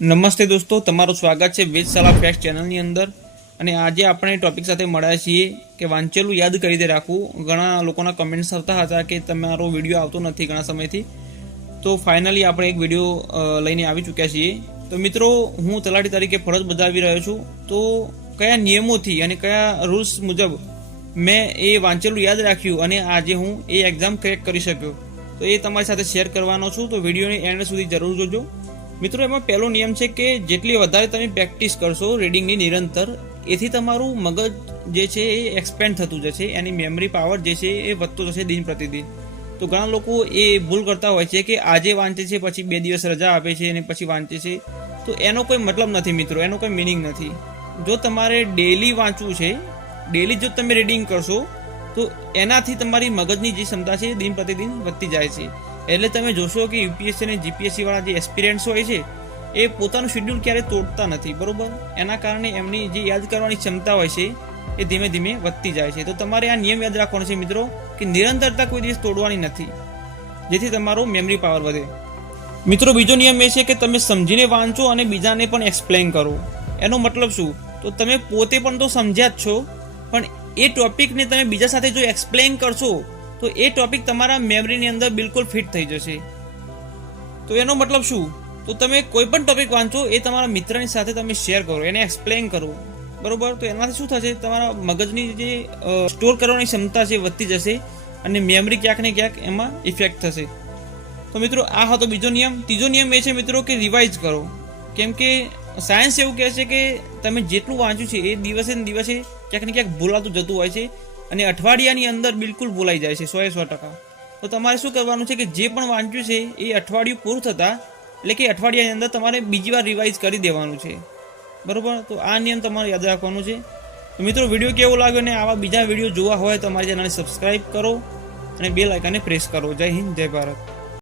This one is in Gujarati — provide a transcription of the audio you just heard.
નમસ્તે દોસ્તો, તમારું સ્વાગત છે વેદ સલાહ ફેક્ટ ચેનલની અંદર. અને આજે આપણે ટોપિક સાથે મળ્યા છીએ કે વાંચેલું યાદ કરી રીતે રાખવું. ઘણા લોકોના કમેન્ટ્સ આવતા હતા કે તમારો વીડિયો આવતો નથી ઘણા સમયથી. તો ફાઇનલી આપણે એક વીડિયો લઈને આવી ચૂક્યા છીએ. તો મિત્રો, હું તલાટી તરીકે ફરજ બજાવી રહ્યો છું. તો કયા નિયમોથી અને કયા રૂલ્સ મુજબ મેં એ વાંચેલું યાદ રાખ્યું અને આજે હું એ એક્ઝામ ક્રેક કરી શક્યો? તો એ તમારી સાથે શેર કરવાનો છું. તો વિડીયોની એન્ડ સુધી જરૂર જોજો. મિત્રો, એમાં પહેલો નિયમ છે કે જેટલી વધારે તમે પ્રેક્ટિસ કરશો રીડિંગની નિરંતર, એથી તમારું મગજ જે છે એ એક્સપેન્ડ થતું જશે, એની મેમરી પાવર જે છે એ વધતો જશે દિન પ્રતિદિન. તો ઘણા લોકો એ ભૂલ કરતા હોય છે કે આજે વાંચે છે, પછી બે દિવસ રજા આપે છે અને પછી વાંચે છે. તો એનો કોઈ મતલબ નથી મિત્રો, એનો કોઈ મિનિંગ નથી. જો તમારે ડેલી વાંચવું છે ડેલી જો તમે રીડિંગ કરશો, તો એનાથી તમારી મગજની જે ક્ષમતા છે દિન પ્રતિદિન વધતી જાય છે. એટલે તમે જોશો કે યુપીએસસી અને જીપીએસસી વાળા જે એક્સપિરિયન્સ હોય છે, એ પોતાનું શેડ્યુલ ક્યારેય તોડતા નથી, બરોબર? એના કારણે એમની જે યાદ કરવાની ક્ષમતા હોય છે, એ ધીમે ધીમે વધતી જાય છે. તો તમારે આ નિયમ યાદ રાખવાનો છે મિત્રો, કે નિરંતરતા કોઈ દિવસ તોડવાની નથી, જેથી તમારો મેમરી પાવર વધે. મિત્રો, બીજો નિયમ એ છે કે તમે સમજીને વાંચો અને બીજાને પણ એક્સપ્લેન કરો. એનો મતલબ શું? તો તમે પોતે પણ તો સમજ્યા જ છો, પણ એ ટોપિકને તમે બીજા સાથે જો એક્સપ્લેન કરશો તો એ ટોપિક તમારા મેમરીની અંદર બિલકુલ ફિટ થઈ જશે. તો એનો મતલબ શું? તો તમે કોઈ પણ ટોપિક વાંચો, એ તમારા મિત્રની સાથે તમે શેર કરો, એને એક્સપ્લેન કરો. બરોબર? તો એનાથી શું થશે? તમારા મગજની જે સ્ટોર કરવાની ક્ષમતા છે વધતી જશે અને મેમરી ક્યાંક ને ક્યાંક એમાં ઇફેક્ટ થશે. તો મિત્રો, આ હતો બીજો નિયમ. ત્રીજો નિયમ એ છે મિત્રો કે રિવાઇઝ કરો. કેમ કે સાયન્સ એવું કહે છે કે તમે જેટલું વાંચ્યું છે એ દિવસે ને દિવસે ક્યાંક ને ક્યાંક ભૂલાતું જતું હોય છે. અને અઠવાડિયાની અંદર બિલકુલ ભૂલાઈ જાય છે, સો એ સો ટકા. તો તમારે શું કરવાનું છે કે જે પણ વાંચ્યું છે, એ અઠવાડિયું પૂરું થતાં, એટલે કે અઠવાડિયાની અંદર તમારે બીજી વાર રિવાઇઝ કરી દેવાનું છે. બરાબર? તો આ નિયમ તમારે યાદ રાખવાનું છે. તો મિત્રો, વીડિયો કેવો લાગ્યો ને આવા બીજા વીડિયો જોવા હોય તો અમારી ચેનલને સબસ્ક્રાઈબ કરો અને બે લાઇકને પ્રેસ કરો. જય હિન્દ, જય ભારત.